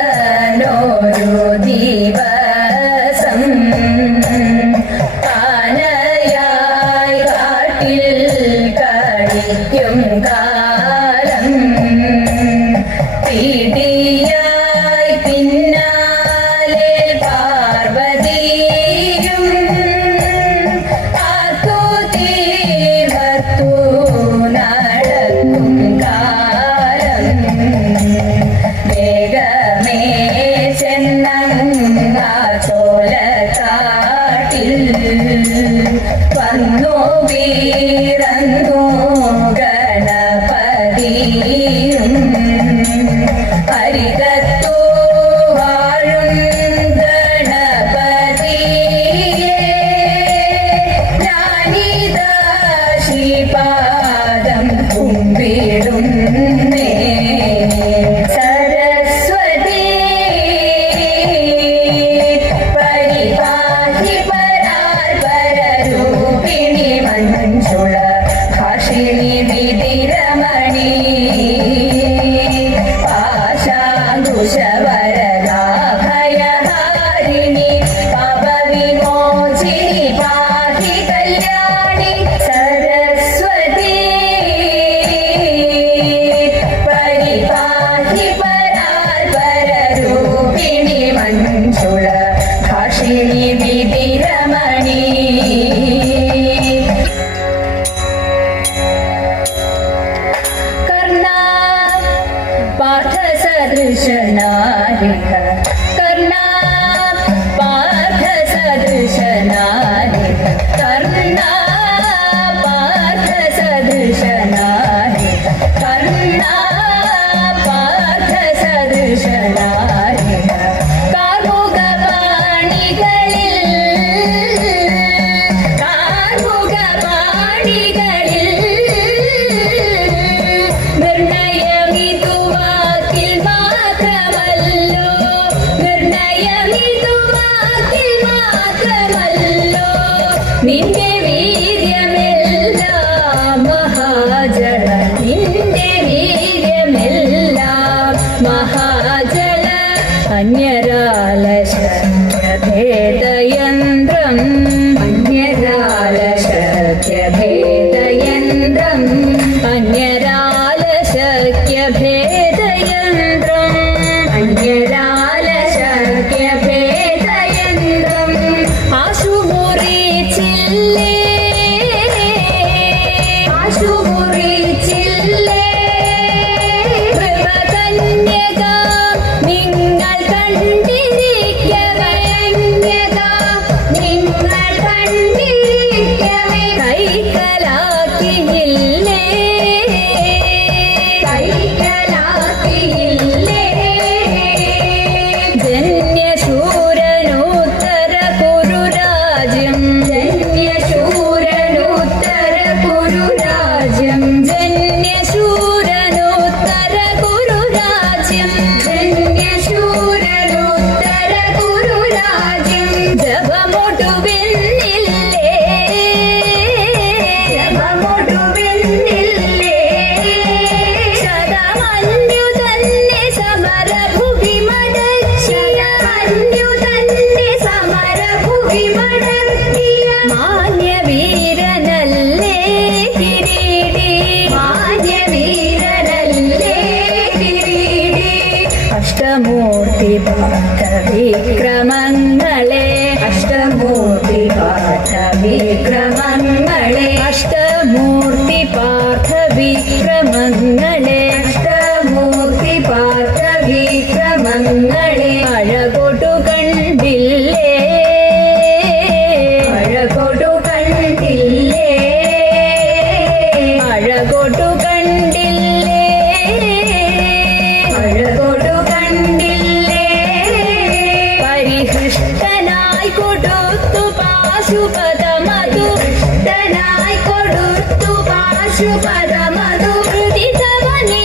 മഹാദേവനോരു ദിവസം ആനയായി കാട്ടിൽ കളിക്കും കാലം പീഡിയായി പിന്നാലെ പാർവതിയും ആർത്തു തീർത്തു നടക്കും കാലം വേഗമേ ചെന്നങ്ങാ ചോലക്കാട്ടിൽ വന്നു വീറന്നു ഗണപതിയും ഹരിതത്തു വാഴും ഗണപതിയെ ഞാനിതാ ശ്രീപാദം കുമ്പിടുന്നേ സരസ്വതി പരിപാഹി പരാൽപരരൂപിണി മഞ്ജുള ഭാഷിണി വിധിരമണി പാശാങ്കുശവരദാഭയഹാരിണി പാപവിമോചിനി പാഹി കല്യാണി സരസ്വതി പരിപാഹി പരാൽപരരൂപിണി മഞ്ജുള ഭാഷിണി വിധിരമണി പാർത്ഥസദൃശനാരിക കർണാ പാർത്ഥസദൃശനാരിക കർണാ പാർത്ഥസദൃശനാരിക കർണാ പാർത്ഥസദൃശനാരിക കാർമുകപാണികളിൽ നിർണയമിതുവാക്കിൽ മാത്രമല്ലോ നിന്റെ വീര്യമെല്ലാം മഹാജല നിന്റെ വീര്യമെല്ലാം മഹാജല അന്യരാലശഭേദയന്ത്രം അന്യരാലശഭേദയന്ത്രം അന്യരാലശഭേദയന്ത്രം അന്യരാലശഭേദയന്ത്രം ആശുമുറിച്ചില്ലേ ആശുമുറിച്ചില്ലേ കൃപകന്യക നിങ്ങൾ കണ്ടിരിക്കവേ നിങ്ങൾ കണ്ടിരിക്കവേ കൈക്കലാക്കിയില്ലേ കൈക്കലാക്കിയില്ലേ ജന്യശൂരനൂത്തര കുരുരാജ്യം ജന്യശൂരനൂത്തര കുരുരാജ്യം ജന്യശൂരനൂത്തര കുരുരാജ്യം ജന്യശൂരനൂത്തര കുരുരാജ്യം ജപമൊടുവെന്നില്ലേ ജപമൊടുവെന്നില്ലേ ശതമന്യു തന്നെ സമരഭുവി മടക്കിയ മന്യു തന്നെ സമരഭുവി മടക്കിയ മാന്യവീരനല്ലേ കിരീടി മാന്യവീരനല്ലേ കിരീടി അഷ്ടമൂർത്തി പാഠ വിക്രമങ്ങളെ അഷ്ടമൂർത്തി പാഠ വിക്രമങ്ങളെ അഷ്ടമൂർത്തി പാർത്ഥ വിക്രമങ്ങളെ അഷ്ടമൂർത്തി പാർത്ഥ വിക്രമങ്ങളെ അഴകൊടു കണ്ടില്ലേ അഴകൊടു കണ്ടില്ലേ അഴകൊടു കണ്ടില്ലേ അഴകൊടു കണ്ടില്ലേ പരിഹൃഷ്ടനായി കൊടുത്തു പാശുപതമധു ഹൃഷ്ടനായി കൊടുത്തു പാശുപതമധു ഹൃദിതവനി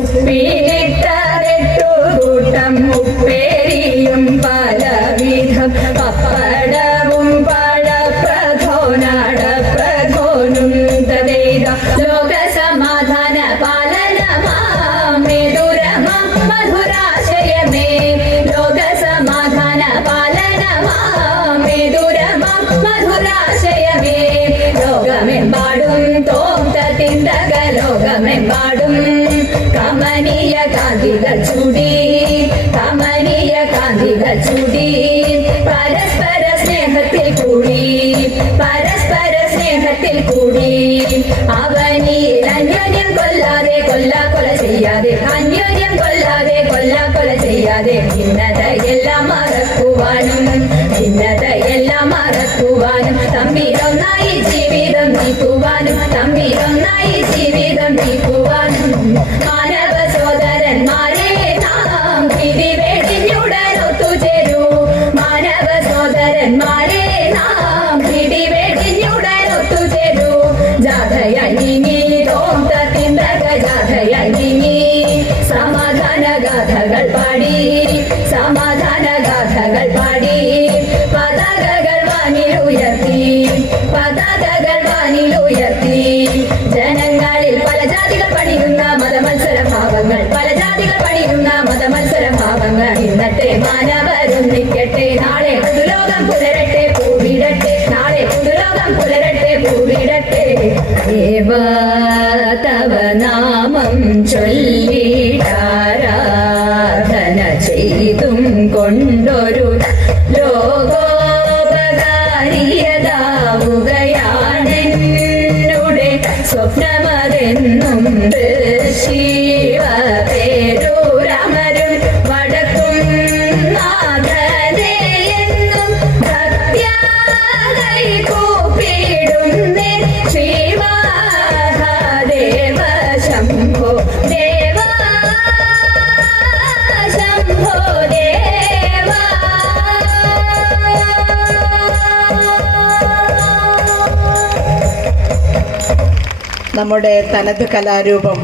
ഉപ്പിലിട്ടതെട്ടു കൂട്ടം ഉപ്പേരിയും പലവിധം പപ്പടവും പഴപ്രഥോനാടപ്രഥോനും തദേത ലോകസമാധാന പാലനമാമേ ദുരമം മധുരാശയമേ ലോകസമാധാന പാലനമാമേ ദുരമം മധുരാശയമേ ലോകമെമ്പാടും തോന്തത്തിന്തക ലോകമെമ്പാടും കമനീയ കാന്തികൾ ചൂടി കമനീയ കാന്തികൾ ചൂടി പരസ്പര സ്നേഹത്തിൽ കൂടി പരസ്പര സ്നേഹത്തിൽ കൂടി അവനിൽ അന്യോന്യം കൊല്ലാതെ കൊല ചെയ്യാതെ അന്യോന്യം കൊല്ലാതെ കൊല ചെയ്യാതെ ഭിന്നതയെല്ലാം മറക്കുവാനും ഭിന്നതയെല്ലാം മറക്കുവാനും തമ്മിലൊന്നായി ജീവിതം നീക്കുവാനും തമ്മിലൊന്നായി ജീവിതം നീക്കുവാനും മാനവ സോദരന്മാരെ നാം പിടിവേടിഞ്ഞുടനൊത്തുചേരൂ മാനവ സോദരന്മാരെ നാം പിടിവേടിഞ്ഞുടനൊത്തുചേരൂ ജാഥയായി നീങ്ങി തോന്തത്തിന്തക ജാഥയായി നീങ്ങി സമാധാന ഗാഥകൾ പാടി സമാധാന ഗാഥകൾ പാടി പതാകകൾ വാനിലുയർത്തി പതാകകൾ വാനിലുയർത്തി ജനങ്ങളിൽ പല ജാതികൾ പണിയുന്ന മതമത്സര ഭാവങ്ങൾ പല ജാതികൾ പണിയുന്ന മതമത്സര ഭാവങ്ങൾ ഇന്നത്തെ മാനവരൊന്നിക്കട്ടെ നാളെ പുതുലോകം പുലരട്ടെ പൂവിടട്ടെ നാളെ പുതുലോകം പുലരട്ടെ പൂവിടട്ടെ ദേവ തവ നാമം ചൊല്ലിടാരാധന ചെയ്തും കൊണ്ടൊരു ലോകോപകാരിയതാവുകയാണെന്നുടെ സ്വപ്നമതെന്നും ശിവ പേരൂരമരും വടക്കും നാഥനെ എന്നും ഭക്ത്യാകൈ കൂപ്പിടുന്നേ ശ്രീമഹാദേവ ശംഭോ ദേവ ശംഭോ ദേവ നമ്മുടെ തനത് കലാരൂപം